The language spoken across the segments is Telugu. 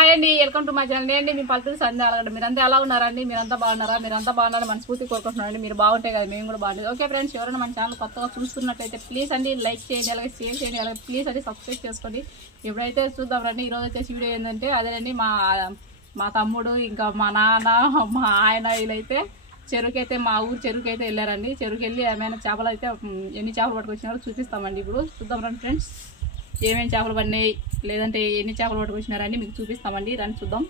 హాయ్ అండి, వెల్కమ్ టు మై ఛానల్. నేను మీ పల్లెటూరు సంధ్య అడగండి. మీరంతా ఎలా ఉన్నారండి? మీరంతా బాగున్నారా? మీరంతా బాగున్నారని మనస్ఫూర్తి కోరుకుంటున్నారండి. మీరు బాగుంటే కదా మేము కూడా బాగుంటుంది. ఓకే ఫ్రెండ్స్, ఎవరైనా మన ఛానల్ కొత్తగా చూస్తున్నట్లయితే ప్లీజ్ అండి లైక్ చేయండి, అలాగే షేర్ చేయండి, అలాగే ప్లీజ్ అండి సబ్స్క్రైబ్ చేసుకోండి. ఇప్పుడైతే చూద్దాం రండి. ఈరోజు వచ్చేసి వీడియో ఏంటంటే అదేనండి, మా తమ్ముడు ఇంకా మా నాన్న మా ఆయన వీళ్ళైతే చెరుకైతే మా ఊరు చెరుకైతే వెళ్ళారండి. చెరుకు వెళ్ళి ఏమైనా చేపలు అయితే ఎన్ని చేపలు పట్టుకొచ్చినారో చూపిస్తామండి. ఇప్పుడు చూద్దాం రండి ఫ్రెండ్స్, ఏమేమి చేపలు పడినాయి లేదంటే ఎన్ని చేపలు పట్టుకొచ్చినారని మీకు చూపిస్తామండి. రండి చూద్దాం.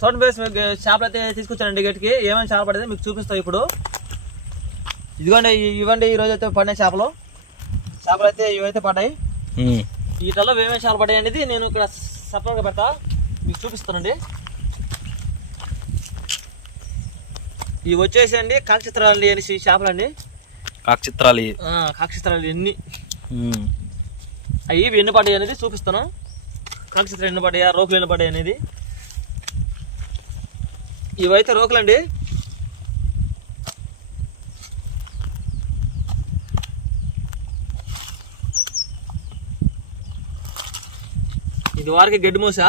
సౌండ్ బేస్ చేపలు అయితే తీసుకొచ్చానండి గేట్కి. ఏమేమి చేపలు పడితే మీకు చూపిస్తాం ఇప్పుడు. ఇదిగోండి, ఇవ్వండి ఈరోజు అయితే పడిన చేపలు అయితే ఇవైతే పడ్డాయి. వీటిలో ఏమేమి చేపలు పడ్డాయి అనేది నేను ఇక్కడ సపరేట్గా పెడతా, మీకు చూపిస్తానండి. ఇవి వచ్చేసి అండి కాకచిత్రాలు అనేసి చేపలండి. కాకచిత్రాలు ఎన్ని అవి ఎన్ని పడ్డాయి అనేది చూపిస్తాను. కాకచిత్రాలు ఎన్ని పడ్డాయా, రోకులు ఎన్ని పడ్డాయి అనేది. ఇవైతే రోకులండి. ఇది వారికి గడ్డి మూస.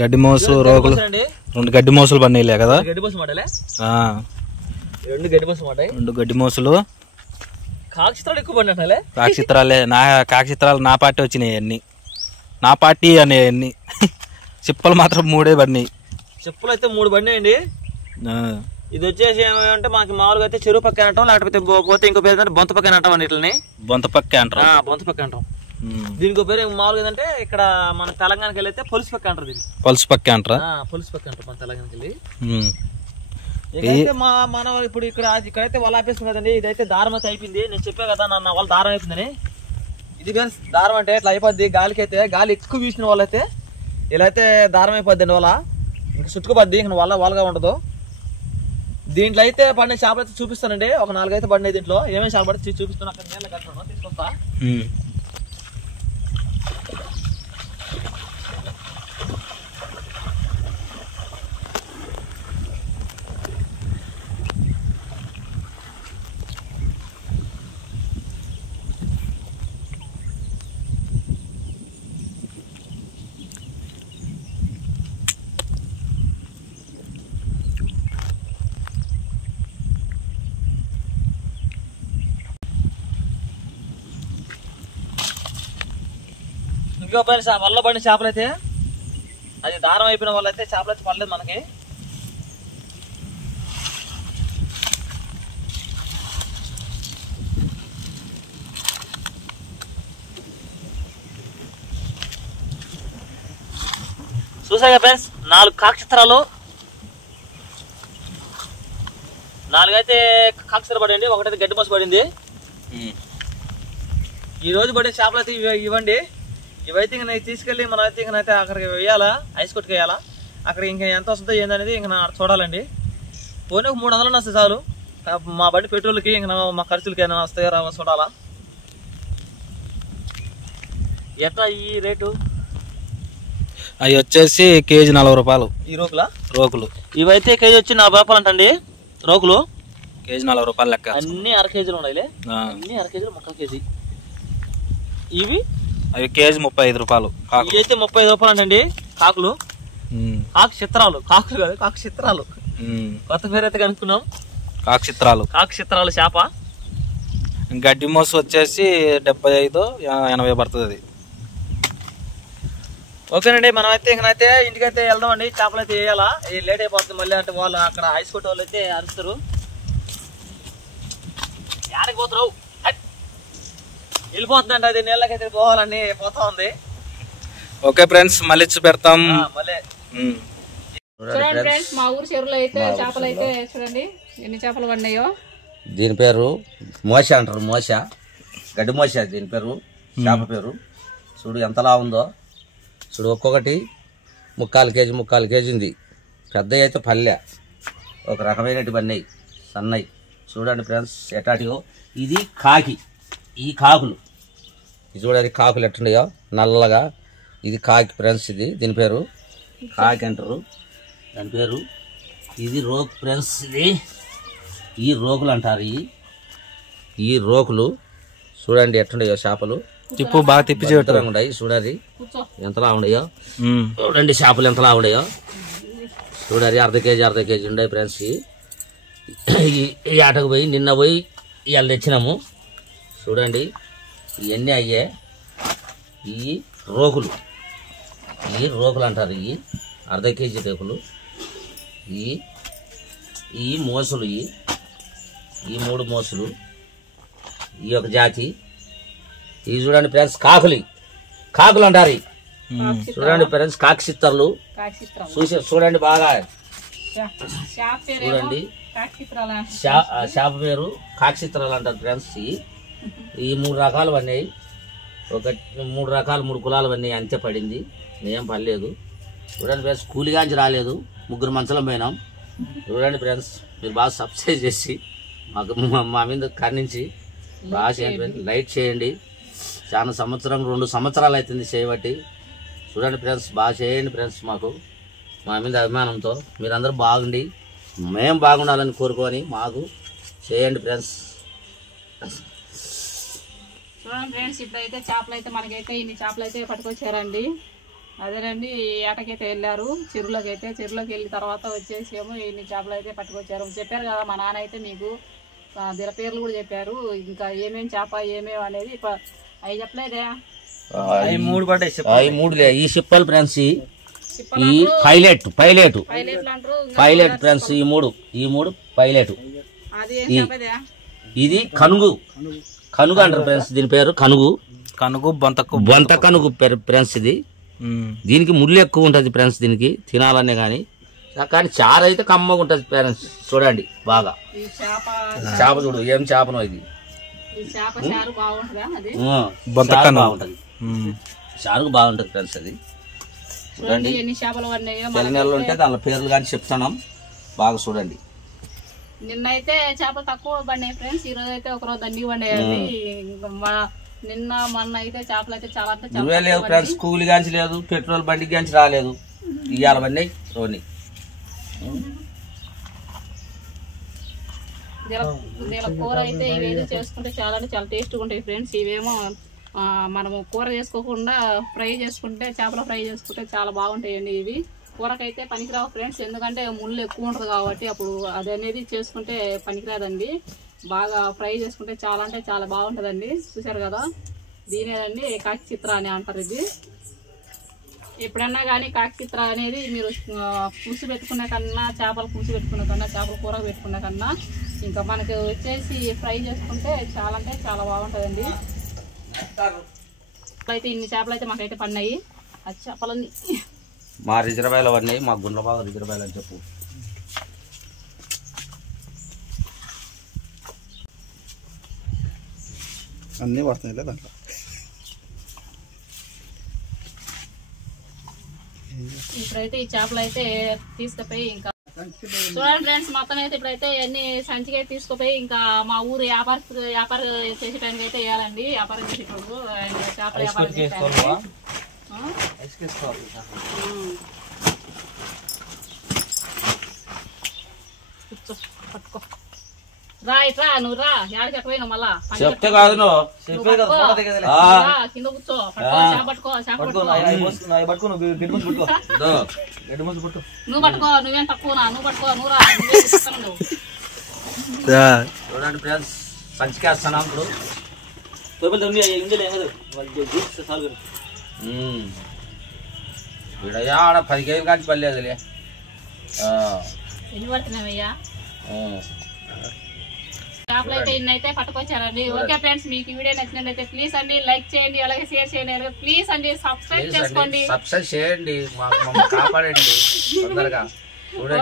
గడ్డి మోసు రోగులు, రెండు గడ్డి మోసులు పడినాయిలే కదా. గడ్డి మోసు మాటలే, రెండు గడ్డి మోసు మాట, రెండు గడ్డి మోసులు. కాకచిత్రాలు ఎక్కువ పడినట్లే. కాకచిత్రాలు నా పార్టీ వచ్చినాయి అన్ని, నా పార్టీ అనే అన్ని. చిప్పలు మాత్రం 3 పడినాయి. చెప్పులు అయితే 3 పడినాయండి. ఇది వచ్చేసి ఏమంటే మాకు మామూలుగా అయితే చెరువు పక్క అంటాం, లేకపోతే పోతే ఇంకో పేరు బొంత పక్కన అంటాం అండి. ఇట్లని బొంత పక్క అంటారు. బొంత పక్క అంటాం. దీనికి పేరు మామూలుగా ఏంటంటే ఇక్కడ మన తెలంగాణకి వెళ్ళి అయితే పొలుసు పక్క అంటారు. దీన్ని పొలుసు పక్క అంటారా? పొలుసు పక్క అంటారు మన తెలంగాణకి వెళ్ళి. ఇదైతే మన ఇప్పుడు ఇక్కడైతే వల ఆపేస్తుంది కదండి. ఇదైతే దారం అయితే అయిపోయింది. నేను చెప్పా కదా నా వాళ్ళ దారం అయిపోయిందని. ఇది దారం అంటే ఇట్లా అయిపోద్ది. గాలికి అయితే గాలి ఎక్కువ వీసిన వాళ్ళైతే ఇలా అయితే దారం అయిపోద్ది అండి. వాళ్ళ ఇంకా చుట్టుకుపోద్ది, ఇంకా వాళ్ళగా ఉండదు. దీంట్లో అయితే పడిన చేపలు అయితే చూపిస్తానండి. ఒక 4 అయితే పడినాయి. దీంట్లో ఏమేమి చేపలు పడితే చూపిస్తాను. అక్కడ నీళ్ళ కట్టాను, తీసుకొస్తా. ఇంకో పైన వల్ల పడిన చేపలు అయితే అది దారం అయిపోయిన వాళ్ళు అయితే చేపలు అయితే పడలేదు మనకి. చూసాగా ఫ్రెండ్స్, 4 కాకచిత్రాలు, 4 అయితే కాకచిత్రాలు పడింది. ఒకటైతే గడ్డి మోస పడింది. ఈ రోజు పడిన చేపలు అయితే ఇవ్వండి. ఇవైతే ఇంక తీసుకెళ్ళి మనం అయితే ఇంకనైతే అక్కడికి వేయాలా, ఐస్ కొట్టుకు వేయాలా. అక్కడ ఇంకా ఎంత వస్తుందో ఏందనేది ఇంకా చూడాలండి. పోనీ ఒక 300 వస్తే చాలు. మా బండి పెట్రోల్కి ఇంకా మా ఖర్చులకి ఏమైనా వస్తాయో రావో చూడాలా. ఎట్లా ఈ రేటు? అవి వచ్చేసి కేజీ 40 రూపాయలు. ఈ రోకులు ఇవైతే కేజీ వచ్చి 40 రూపాయలు అంటండి. రోకులు కేజీ 40 రూపాయలు లెక్క. అన్ని అర కేజీలు ఉన్నాయి. అన్ని అర కేజీలు, ముక్కలు కేజీ. ఇవి అవి కేజీ 35 రూపాయలు. ఇవి అయితే 35 రూపాయలు అంటండి. కాకులు, కాకు చిత్రాలు, కాకులు కాదు కాకు చిత్రాలు, కొత్త పేరు అయితే కనుక్కున్నాం. కాకు చిత్రాలు చేప. గడ్డి మోసు వచ్చేసి 75-80 పడుతుంది అది. ఓకేనండి, మనం అయితే ఇంకనైతే ఇంటికైతే వెళ్దామండి. చేపలు అయితే వేయాలా, లేట్ అయిపోతుంది మళ్ళీ. అంటే వాళ్ళు అక్కడ ఐస్ కొట్టే వాళ్ళు అయితే అరుస్తారు. యాడికి పోతున్నావు, వెళ్ళిపోతుందండి. అది నీళ్ళకైతే పోవాలని పోతా ఉంది. ఓకే ఫ్రెండ్స్, మళ్ళీ పెడతాం. చూడండి ఫ్రెండ్స్, మా ఊరు చెరువులో అయితే చేపలు అయితే చూడండి ఎన్ని చేపలు పడినాయో. దీని పేరు మోస అంటారు. గడ్డి మోస దీని పేరు, చేప పేరు. చూడు ఎంతలా ఉందో చూడు. ఒక్కొక్కటి 3/4 కేజీ ఉంది. పెద్దవి అయితే పల్లె, ఒక రకమైనటి పన్నాయి, సన్నయి. చూడండి ఫ్రెండ్స్ ఎటాటియో. ఇది కాకి, ఈ కాకులు ఇది చూడండి. కాకులు ఎట్టున్నాయో నల్లగా ఇది కాకి ఫ్రెండ్స్, ఇది దీని పేరు కాకి అంటారు దాని పేరు. ఇది రోక్ ఫ్రెండ్స్, ఇది ఈ రోకులు అంటారు. ఈ రోకులు చూడండి ఎట్లుండయో చేపలు. తిప్పు బాగా తిప్పి ఉన్నాయి చూడాలి ఎంతలా ఉండయో. చూడండి చేపలు ఎంతలా ఉండయో చూడాలి. అర్ధ కేజీ ఉండే ఫ్రెండ్స్. ఈ ఆటకు పోయి నిన్న పోయి ఇవాళ తెచ్చినాము. చూడండి ఇవన్నీ అయ్యే ఈ రోకులు అంటారు. ఈ అర్ధ కేజీ రేకులు. ఈ మోసులు, ఈ 3 మోసులు, ఈ ఒక జాతి. ఇవి చూడండి ఫ్రెండ్స్ కాకులు అంటారు. చూడండి ఫ్రెండ్స్ కాకిచిత్రలు చూడండి బాగా చూడండి. చేప పేరు కాకిచిత్రాలు అంటారు ఫ్రెండ్స్. ఈ 3 రకాలు అన్నాయి. 3 రకాలు 3 కులాలు అన్నీ అంతే పడింది, ఏం పర్లేదు. చూడండి ఫ్రెండ్స్ కూలిగాంచి రాలేదు, 3 మంచలం పోయినాం. చూడండి ఫ్రెండ్స్ మీరు బాగా సబ్స్క్రైబ్ చేసి మాకు మా మీద కర్ణించి బాగా చేయండి, లైక్ చేయండి. చాలా 2 సంవత్సరాలు అవుతుంది చేయబట్టి. చూడండి ఫ్రెండ్స్ బాగా చేయండి ఫ్రెండ్స్, మాకు మా మీద అభిమానంతో మీరందరూ బాగుండి మేము బాగుండాలని కోరుకొని మాకు చేయండి ఫ్రెండ్స్. చూడండి ఫ్రెండ్స్ ఇప్పుడైతే చేపలు అయితే మనకైతే ఇన్ని చేపలు అయితే పట్టుకొచ్చారండి. అదేనండి ఏటకైతే వెళ్ళారు చెరువులోకి వెళ్ళిన తర్వాత వచ్చేసేమో ఇన్ని చేపలు అయితే పట్టుకొచ్చారు. చెప్పారు కదా మా నాన్న అయితే మీకు దీని పేర్లు కూడా చెప్పారు. ఇంకా ఏమేమి చేప ఏమేమి అనేది అవి చెప్పలేదే. ఈ సిప్పల్ ఫ్రెండ్స్, ఈ పైలెట్ ఫ్రెండ్స్, ఈ మూడు పైలెట్. ఇది కనుగు అంటారు ఫ్రెండ్స్, దీని పేరు కనుగు బొంత కనుగు ఫ్రెండ్స్. ఇది దీనికి ముళ్ళు ఎక్కువ ఉంటది ఫ్రెండ్స్, దీనికి తినాలనే కానీ చారు అయితే కమ్మగా ఉంటది ఫ్రెండ్స్. చూడండి బాగా చేప చూడు ఏం చేపనో ఇది. చారుకు బాగుంటది ఫ్రెండ్స్. అది చూడండి తెల్ల నెలలు ఉంటే దాని పేర్లు కానీ చెప్తున్నాం బాగా చూడండి. నిన్నైతే చేపలు తక్కువ పడినాయి ఫ్రెండ్స్, ఈ రోజు అయితే ఒకరోజు దండిగా పడినాయండి. నిన్న మొన్న అయితే చేపలు అయితే చాలా లేదు ఫ్రెండ్స్, కూలి గాంచి లేదు, పెట్రోల్ బండికి గాంచి రాలేదు. ఇవాళ పడినాయి రోని. దీని కూర అయితే ఇవేదో చేసుకుంటే చాలా అంటే చాలా టేస్ట్గా ఉంటాయి ఫ్రెండ్స్. ఇవేమో మనము కూర చేసుకోకుండా ఫ్రై చేసుకుంటే చేపల ఫ్రై చేసుకుంటే చాలా బాగుంటాయండి. ఇవి కూరకైతే పనికిరావు ఫ్రెండ్స్, ఎందుకంటే ముళ్ళు ఎక్కువ ఉంటుంది కాబట్టి అప్పుడు అది అనేది చేసుకుంటే పనికిరాదండి. బాగా ఫ్రై చేసుకుంటే చాలా అంటే చాలా బాగుంటుందండి. చూసారు కదా దీనేదండి కాకిచిత్ర అని అంటారు. ఇది ఎప్పుడన్నా కానీ కాకిచిత్ర అనేది మీరు పులుసు పెట్టుకునే కన్నా చేపల పులుసు పెట్టుకునే కన్నా చేపల కూర పెట్టుకునే కన్నా ఇంకా మనకి వచ్చేసి ఫ్రై చేసుకుంటే చాలా అంటే చాలా బాగుంటుందండి. అయితే ఇన్ని చేపలు అయితే మాకైతే పడినాయి. ఆ చేపలన్నీ మా రిజర్వాయర్లు పడినాయి, మా గుండ్లబాగా రిజర్వాయర్లు అని చెప్పు. అన్నీ పడుతున్నాయి దాంట్లో. ఇప్పుడైతే ఈ చేపలు అయితే తీసుకుపోయి ఇంకా చూడండి ఫ్రెండ్స్ మొత్తం అయితే ఇప్పుడైతే అన్ని సంచికి అయితే తీసుకుపోయి ఇంకా మా ఊరు వ్యాపారం చేసేటానికి అయితే వేయాలండి. వ్యాపారం చేసేటప్పుడు చేపల వ్యాపారం పట్టుకో రా ఇట్రా నువ్వు రా యాడికి ఎక్కడైనా మళ్ళా చెప్తే కాదు కింద కూర్చో పట్టుకో నువ్వు పట్టుకో నువ్వేం తక్కువనా నువ్వు పట్టుకో నువ్వు రా చూడండి ఫ్రెండ్స్ సంచికేస్తున్నాం ఇప్పుడు ఆడ 10 కేజీలు కాచి పర్లేదులే. ఎన్ని పడుతున్నావయ్యా చేపలు అయితే ఇన్నైతే పట్టుకొచ్చారండి. ఓకే ఫ్రెండ్స్ మీకు ఈ వీడియో నచ్చినట్లయితే ప్లీజ్ అండి లైక్ చేయండి, అలాగే షేర్ చేయండి, ప్లీజ్ అండి సబ్స్క్రైబ్ చేసుకోండి. కాపాడండి తొందరగా.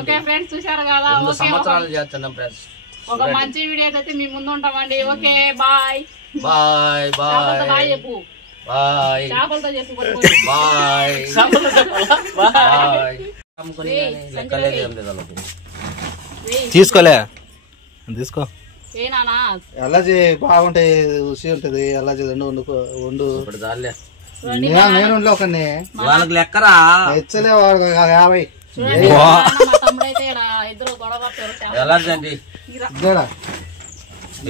ఓకే ఫ్రెండ్స్ చూసారు కదా సంవత్సరాలు చేస్తున్నాం ఫ్రెండ్స్. ఒక మంచి వీడియో అయితే మీ ముందు ఉంటామండి. Okay bye bye bye bye చెప్పు బాయ్ చేపలతో చెప్పు బాయ్ తీసుకోలే తీసుకో. ఎల్లాజీ బాగుంటాయి, రుచి ఉంటుంది. ఎల్లాజీ వండు ఇప్పుడు చాలే చూడండి నేను ఒకరిని వాళ్ళకి లెక్కరా హెచ్చలే వాడు 50 చూడండి మా తమ్ముడైతే ఇక్కడ ఇద్దరు గొడవ పడతారు. ఎలాంటి ఇద్దరా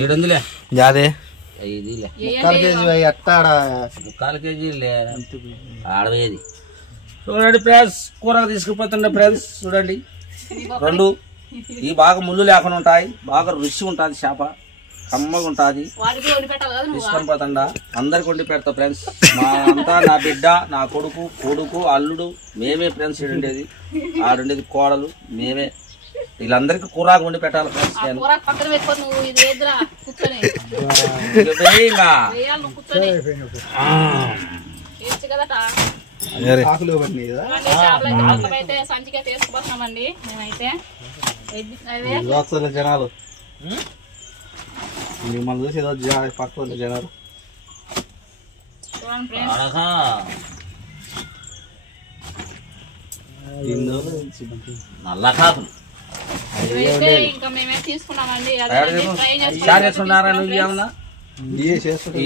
700లే జాదే 5లే ముక్కాలు కేజీ ఎట్టాడా 1/4 కేజీలే ఆడవేది. చూడండి ఫ్రెండ్స్ కూరగా తీసుకుపోతుండే ఫ్రెండ్స్ చూడండి 2 ఈ బాగా ముళ్ళు లేకుండా ఉంటాయి, బాగా రుచి ఉంటుంది, చేప కమ్మగా ఉంటుంది. వాడికి వండి పెట్టాలి కదా నువ్వు. తీసుకొని పోతుండా అందరికి వండి పెడతా ఫ్రెండ్స్. మా అంతా నా బిడ్డ నా కొడుకు అల్లుడు మేమే ఫ్రెండ్స్. ఉండేది ఆడుండేది కోడలు మేమే, వీళ్ళందరికీ కూరాకు వండి పెట్టాలి ఫ్రెండ్స్. ఆ కూర పక్కన పెట్టుకొని నువ్వు ఇది వేద్దురా కూర్చొని వేయాలి, నువ్వు కూర్చొని వేయచ్చు కదట. ఆకులు ఇవన్నీ కదా చేపలు అయితే మొత్తం అయితే సంచిగా తీసుకుపోతున్నామండి మేమైతే. జనాలు మిమ్మల్ని చూసి ఏదో పక్కన జనాలు చూడండి ఫ్రెండ్స్. నల్ల కాకులు ఇవైతే ఇంకా మేమే తీసుకున్నామండి. అదే ఫ్రై చేసుకున్నారా నువ్వు ఏమన్నా చేస్తుంటే